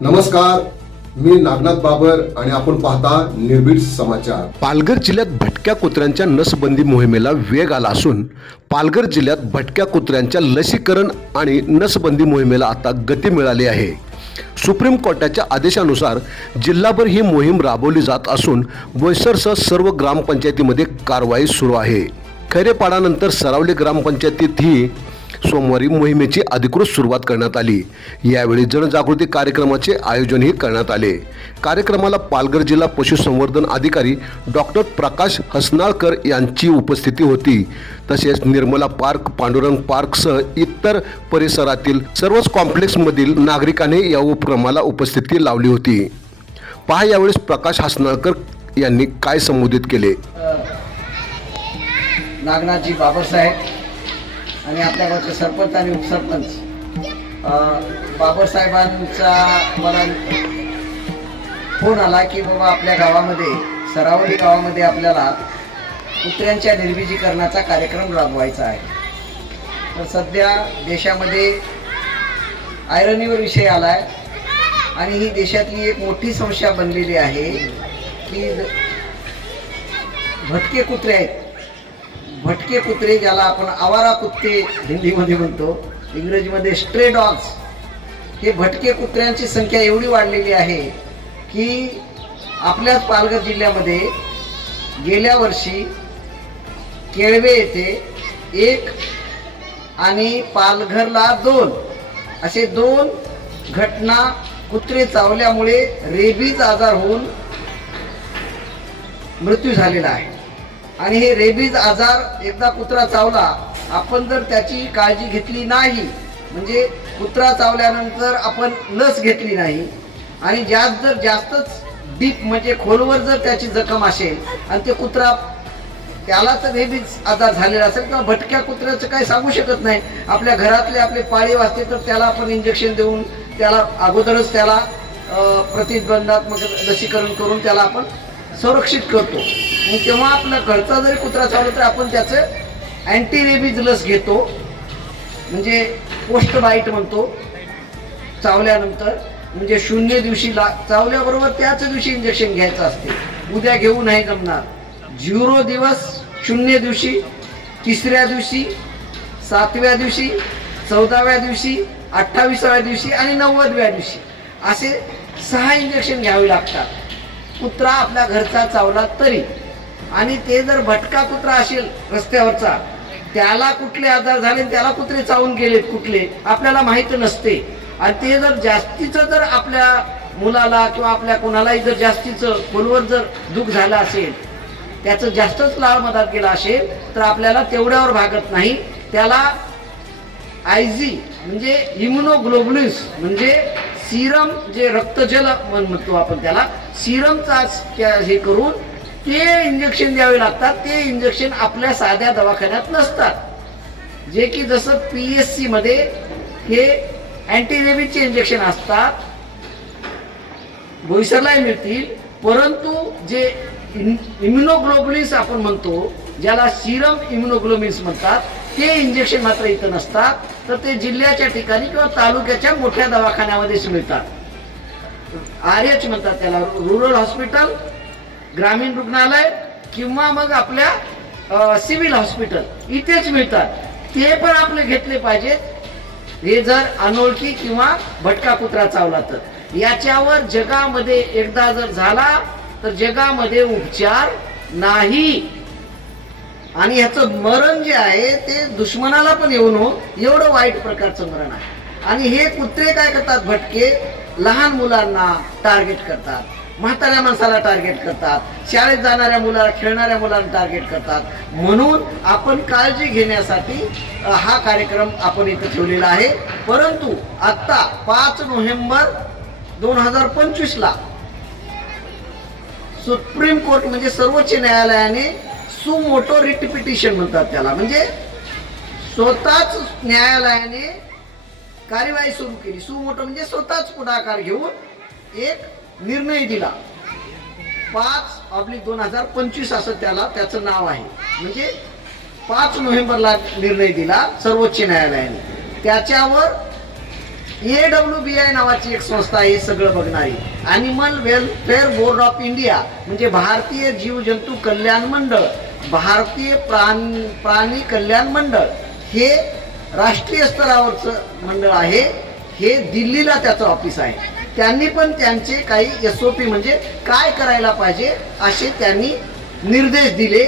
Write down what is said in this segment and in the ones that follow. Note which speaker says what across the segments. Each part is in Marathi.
Speaker 1: नमस्कार मी नागनाथ बाबर आणि आपण पाहता निर्भीड समाचार.
Speaker 2: पालघर जिल्ह्यात भटक्या कुत्र्यांच्या नसबंदी मोहिमेला वेग आला असून पालघर जिल्ह्यात भटक्या कुत्र्यांच्या लसीकरण आणि नसबंदी मोहिमेला आता गती मिळाली आहे. सुप्रीम कोर्टाच्या आदेशानुसार जिल्हाभर ही मोहीम राबवली जात असून बोईसरसह सर्व ग्रामपंचायतीमध्ये कारवाई सुरू आहे. खैरेपाडानंतर सरावली ग्रामपंचायतीत ही सोमवारी मोहिमेची अधिकृत सुरुवात करण्यात आली. यावेळी जनजागृती कार्यक्रमाचे आयोजनही करण्यात आले. कार्यक्रमाला पालघर जिल्हा पशुसंवर्धन अधिकारी डॉक्टर प्रकाश हसनाळकर यांची उपस्थिती होती. तसेच निर्मला पार्क पांडुरंग पार्कसह इतर परिसरातील सर्वच कॉम्प्लेक्समधील नागरिकांनी या उपक्रमाला उपस्थिती लावली होती. पहा यावेळेस प्रकाश हसनाळकर यांनी काय संबोधित केले?
Speaker 3: नागनाथजी बाबासाहेब आणि आपल्या गावचे सरपंच आणि उपसरपंच. बाबासाहेबांचा मला फोन आला की बाबा आपल्या गावामध्ये सरावली गावामध्ये आपल्याला कुत्र्यांच्या निर्विजीकरणाचा कार्यक्रम राबवायचा आहे. तर सध्या देशामध्ये आयरनीवर विषय आला आहे आणि ही देशातली एक मोठी समस्या बनलेली आहे की भटके कुत्रे आहेत. भटके कुत्रे ज्याला आपण आवारा कुत्ते हिंदीमध्ये म्हणतो इंग्रजीमध्ये स्ट्रे डॉग्स हे भटके कुत्र्यांची संख्या एवढी वाढलेली आहे की आपल्याच पालघर जिल्ह्यामध्ये गेल्या वर्षी केळवे येथे एक आणि पालघरला दोन असे दोन घटना कुत्रे चावल्यामुळे रेबीज आजार होऊन मृत्यू झालेला आहे. आणि हे रेबीज आजार एकदा कुत्रा चावला आपण जर त्याची काळजी घेतली नाही म्हणजे कुत्रा चावल्यानंतर आपण लस घेतली नाही आणि जास्त जर जास्तच डीप म्हणजे खोलवर जर त्याची जखम असेल आणि ते कुत्रा त्याला तर रेबीज आजार झालेला असेल किंवा भटक्या कुत्र्याचं काही सांगू शकत नाही. आपल्या घरातले आपले पाळीव असते तर त्याला आपण इंजेक्शन देऊन त्याला अगोदरच त्याला प्रतिबंधात्मक लसीकरण करून त्याला आपण संरक्षित करतो. आणि तेव्हा आपला घरचा जरी कुत्रा चावला तर आपण त्याचं अँटी रेबीज लस घेतो. म्हणजे पोस्ट बाईट म्हणतो चावल्यानंतर. म्हणजे शून्य दिवशी ला चावल्याबरोबर त्याच दिवशी इंजेक्शन घ्यायचं असते. उद्या घेऊ नाही जमणार. झिरो दिवस शून्य दिवशी तिसऱ्या दिवशी सातव्या दिवशी चौदाव्या दिवशी अठ्ठावीसाव्या दिवशी आणि नव्वदव्या दिवशी. असे सहा इंजेक्शन घ्यावे लागतात. कुत्रा आपल्या घरचा चावला तरी. आणि ते जर भटका कुत्रा असेल रस्त्यावरचा त्याला कुठले आजार झाले त्याला कुत्रे चावून गेलेत कुठले आपल्याला माहीत नसते. आणि ते जर जास्तीचं जर आपल्या मुलाला किंवा आपल्या कोणालाही जर जास्तीचं खोलवर जर दुःख झालं असेल त्याचं जास्तच लाळ मदत केला असेल तर आपल्याला तेवढ्यावर भागत नाही. त्याला आयझी म्हणजे इम्युनोग्लोबुलिस म्हणजे सिरम जे रक्तजल म्हणतो आपण त्याला सिरमचा हे करून ते इंजेक्शन द्यावे लागतात. ते इंजेक्शन आपल्या साध्या दवाखान्यात नसतात. जे की जसं पी एस सी मध्ये हे अँटीरेबिजचे इंजेक्शन असतात. बोईसरलाही मिळतील. परंतु जे इम्युनोग्लोबुलिन्स आपण म्हणतो ज्याला सिरम इम्युनोग्लोबिन्स म्हणतात ते इंजेक्शन मात्र इथं नसतात. तर ते जिल्ह्याच्या ठिकाणी किंवा तालुक्याच्या मोठ्या दवाखान्यामध्येच मिळतात. आर एच म्हणतात त्याला रुरल हॉस्पिटल ग्रामीण रुग्णालय किंवा मग आपल्या सिव्हिल हॉस्पिटल इथेच मिळतात. ते पण आपले घेतले पाहिजेत. हे जर अनोळखी किंवा भटका कुत्रा चावला तर. याच्यावर जगामध्ये एकदा जर झाला तर जगामध्ये उपचार नाही. आणि ह्याचं मरण जे आहे ते दुश्मनाला पण येऊ नो हो, एवढं वाईट प्रकारचं मरण आहे. आणि हे कुत्रे काय करतात भटके? लहान मुलांना टार्गेट करतात. म्हाताऱ्या माणसाला टार्गेट करतात. शाळेत जाणाऱ्या मुलाला खेळणाऱ्या मुलांना टार्गेट करतात. म्हणून आपण काळजी घेण्यासाठी हा कार्यक्रम आपण इथं ठेवलेला आहे. परंतु आत्ता पाच नोव्हेंबर दोन हजार पंचवीसला सुप्रीम कोर्ट म्हणजे सर्वोच्च न्यायालयाने सुमोटो रिट पिटिशन म्हणतात त्याला. म्हणजे स्वतःच न्यायालयाने कार्यवाही सुरू केली. सुमोटो म्हणजे स्वतःच पुढाकार घेऊन एक निर्णय दिला. पाच ऑब्लिक दोन हजार पंचवीस असं त्याला त्याचं नाव आहे. म्हणजे पाच नोव्हेंबरला निर्णय दिला सर्वोच्च न्यायालयाने. त्याच्यावर ए डब्ल्यू बी आय नावाची एक संस्था आहे हे सगळं बघणारी. Animal welfare board of India म्हणजे भारतीय जीवजंतू कल्याण मंडळ भारतीय प्राण प्राणी कल्याण मंडळ हे राष्ट्रीय स्तरावरचं मंडळ आहे. हे दिल्लीला त्याचं ऑफिस आहे. त्यांनी पण त्यांचे काही एस ओ पी म्हणजे काय करायला पाहिजे असे त्यांनी निर्देश दिले.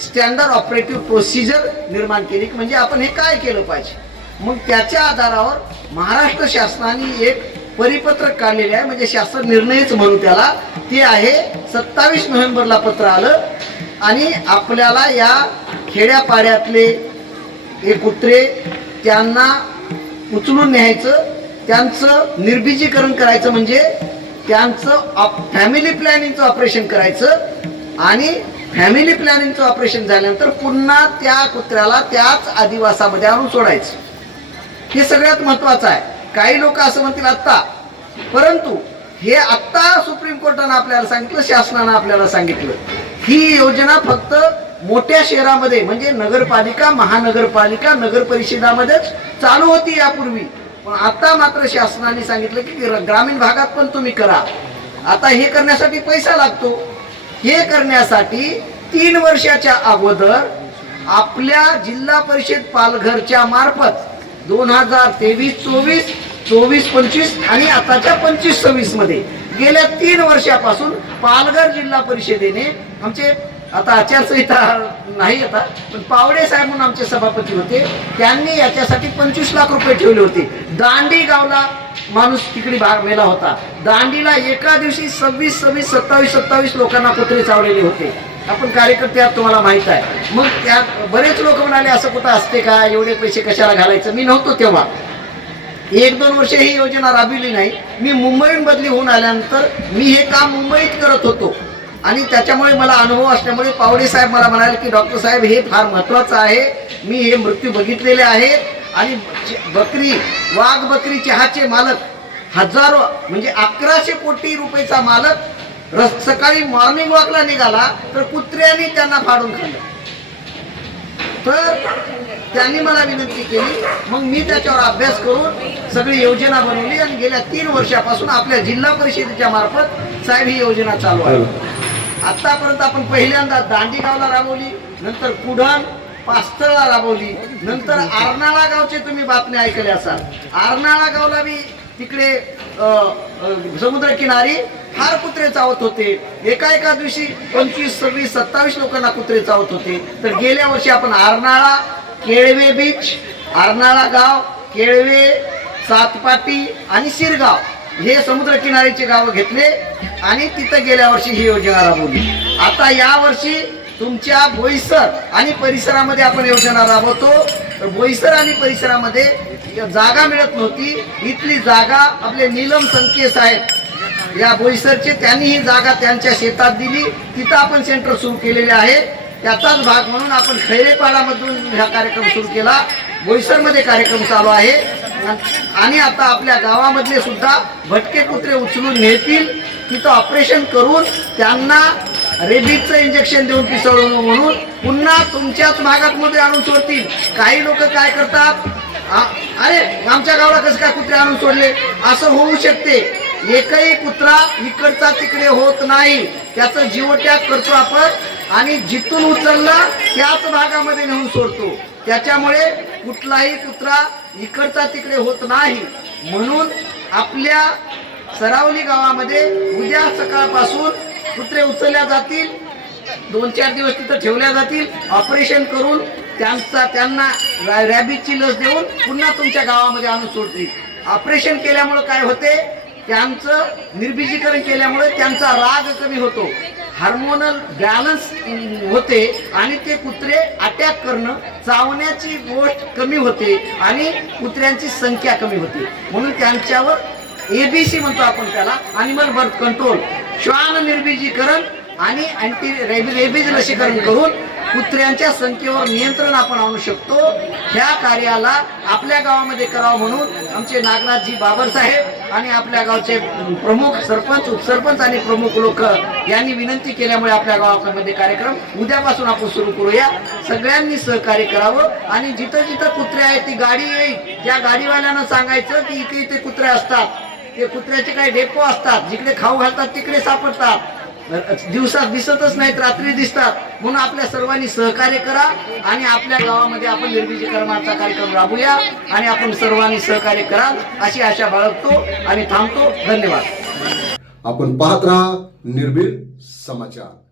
Speaker 3: स्टँडर्ड ऑपरेटिव्ह प्रोसिजर निर्माण केली. म्हणजे आपण हे काय केलं पाहिजे? मग त्याच्या आधारावर महाराष्ट्र शासनाने एक परिपत्रक काढलेले आहे. म्हणजे शासन निर्णयच म्हणू त्याला. ते आहे सत्तावीस नोव्हेंबरला पत्र आलं. आणि आपल्याला या खेड्यापाड्यातले हे कुत्रे त्यांना उचलून न्यायचं त्यांचं निर्बीजीकरण करायचं म्हणजे त्यांचं फॅमिली प्लॅनिंगचं ऑपरेशन करायचं आणि फॅमिली प्लॅनिंगचं ऑपरेशन झाल्यानंतर पुन्हा त्या कुत्र्याला त्याच आदिवासामध्ये आणून सोडायचं. हे सगळ्यात महत्वाचं आहे. काही लोक असं म्हणतील आत्ता. परंतु हे आत्ता सुप्रीम कोर्टानं आपल्याला सांगितलं शासनानं आपल्याला सांगितलं. ही योजना फक्त मोठ्या शहरामध्ये म्हणजे नगरपालिका महानगरपालिका नगर परिषदामध्येच चालू होती यापूर्वी. पण आता मात्र शासनाने सांगितलं की ग्रामीण भागात पण तुम्ही करा. आता हे करण्यासाठी पैसा लागतो. हे करण्यासाठी तीन वर्षाच्या अगोदर आपल्या जिल्हा परिषद पालघरच्या मार्फत दोन हजार तेवीस चोवीस चोवीस पंचवीस आणि आताच्या पंचवीस सव्वीसमध्ये गेल्या तीन वर्षापासून पालघर जिल्हा परिषदेने आमचे आता आचारसंहिता नाही आता पण पावडे साहेब म्हणून आमचे सभापती होते त्यांनी याच्यासाठी पंचवीस लाख रुपये ठेवले होते. दांडी गावला माणूस तिकडे भाग मेला होता. दांडीला एका दिवशी सव्वीस सव्वीस सत्तावीस सत्तावीस लोकांना कुत्रे चावलेले होते. आपण कार्यकर्ते आहात तुम्हाला माहीत आहे. मग त्यात बरेच लोक म्हणाले असं कुठं असते का? एवढे पैसे कशाला घालायचं? मी नव्हतो तेव्हा. एक दोन वर्ष ही योजना राबविली नाही. मी मुंबईहून बदली होऊन आल्यानंतर मी हे काम मुंबईत करत होतो. आणि त्याच्यामुळे मला अनुभव असल्यामुळे पावडे साहेब मला म्हणाले की डॉक्टर साहेब हे फार महत्वाचं आहे. मी हे मृत्यू बघितलेले आहेत आणि बकरी वाघ बकरी चहाचे मालक हजारो म्हणजे अकराशे कोटी रुपयेचा मालक रस सकाळी मॉर्निंग वॉकला निघाला तर कुत्र्याने त्यांना फाडून खाल्लं. तर त्यांनी मला विनंती केली. मग मी त्याच्यावर अभ्यास करून सगळी योजना बनवली आणि गेल्या तीन वर्षापासून आपल्या जिल्हा परिषदेच्या मार्फत साहेब ही योजना चालू आहे. आतापर्यंत आपण पहिल्यांदा दांडीगावला राबवली नंतर कुढण पास्तळला राबवली नंतर आरनाळा गावचे तुम्ही बातम्या ऐकल्या असाल. आरनाळा गावला बी तिकडे समुद्रकिनारी फार कुत्रे चावत होते. एका एका दिवशी पंचवीस सव्वीस सत्तावीस लोकांना कुत्रे चावत होते. तर गेल्या वर्षी आपण आरनाळा केळवे बीच आरनाळा गाव केळवे सातपाटी आणि शिरगाव हे समुद्र किनारीचे गाव घेतले आणि तिथं गेल्या वर्षी ही योजना राबवली. आता या वर्षी तुमच्या बोईसर आणि परिसरामध्ये आपण योजना राबवतो. तर बोईसर आणि परिसरामध्ये जागा मिळत नव्हती. इथली जागा आपले नीलम संकेत साहेब या बोईसरचे त्यांनी ही जागा त्यांच्या शेतात दिली. तिथं आपण सेंटर सुरू केलेले आहे. त्याचाच भाग म्हणून आपण खैरेपाडामधून हा कार्यक्रम सुरू केला. बोईसरमध्ये कार्यक्रम चालू आहे. आणि आता आपल्या गावामधले सुद्धा भटके कुत्रे उचलून नेतील तिथं ऑपरेशन करून त्यांना रेबीजचं इंजेक्शन देऊन पिसळून म्हणून पुन्हा तुमच्याच भागातमध्ये आणून सोडतील. काही लोक काय करतात? अरे आमच्या गावाला कसं काय कुत्रे आणून सोडले? असं होऊ शकते. एकही कुत्रा इकडचा तिकडे होत नाही. त्याचं जीवत्याग करतो आपण आणि जिथून उचलला त्याच भागामध्ये नेऊन सोडतो. त्याच्यामुळे कुठलाही कुत्रा इकडचा तिकडे होत नाही. म्हणून आपल्या सरावली गावामध्ये उद्या सकाळपासून कुत्रे उचलल्या जातील दोन चार दिवस तिथं ठेवल्या जातील ऑपरेशन करून त्यांचा त्यांना रॅ- लस देऊन पुन्हा तुमच्या गावामध्ये आणून सोडतील. ऑपरेशन केल्यामुळं काय होते? त्यांचं निर्बीजीकरण केल्यामुळे त्यांचा राग कमी होतो. हार्मोनल बॅलन्स होते आणि ते कुत्रे अटॅक करणं चावण्याची गोष्ट कमी होते आणि कुत्र्यांची संख्या कमी होते. म्हणून त्यांच्यावर एबीसी म्हणतो आपण त्याला अॅनिमल बर्थ कंट्रोल श्वान निर्बीजीकरण आणि अँटी रेबी रेबीज लसीकरण करून कुत्र्यांच्या संख्येवर नियंत्रण आपण आणू शकतो. ह्या कार्याला आपल्या गावामध्ये करावं म्हणून आमचे नागनाथजी बाबर साहेब आणि आपल्या गावचे प्रमुख सरपंच उपसरपंच आणि प्रमुख लोक यांनी विनंती केल्यामुळे आपल्या गावामध्ये कार्यक्रम उद्यापासून आपण सुरू करूया. सगळ्यांनी सहकार्य करावं आणि जिथं जिथं कुत्रे आहेत ती गाडी येईल. त्या गाडीवाल्यांना सांगायचं की इथे इथे कुत्रे असतात. ते कुत्र्याचे काही डेपो असतात. जिकडे खाऊ घालतात तिकडे सापडतात. दिवसात दिसतच नाहीत रात्री दिसतात. म्हणून आपल्या सर्वांनी सहकार्य करा आणि आपल्या गावामध्ये आपण निर्बीजीकरणाचा कार्यक्रम राबूया आणि आपण सर्वांनी सहकार्य कराल अशी आशा बाळगतो आणि थांबतो. धन्यवाद.
Speaker 1: आपण पाहत राहा निर्भीड समाचार.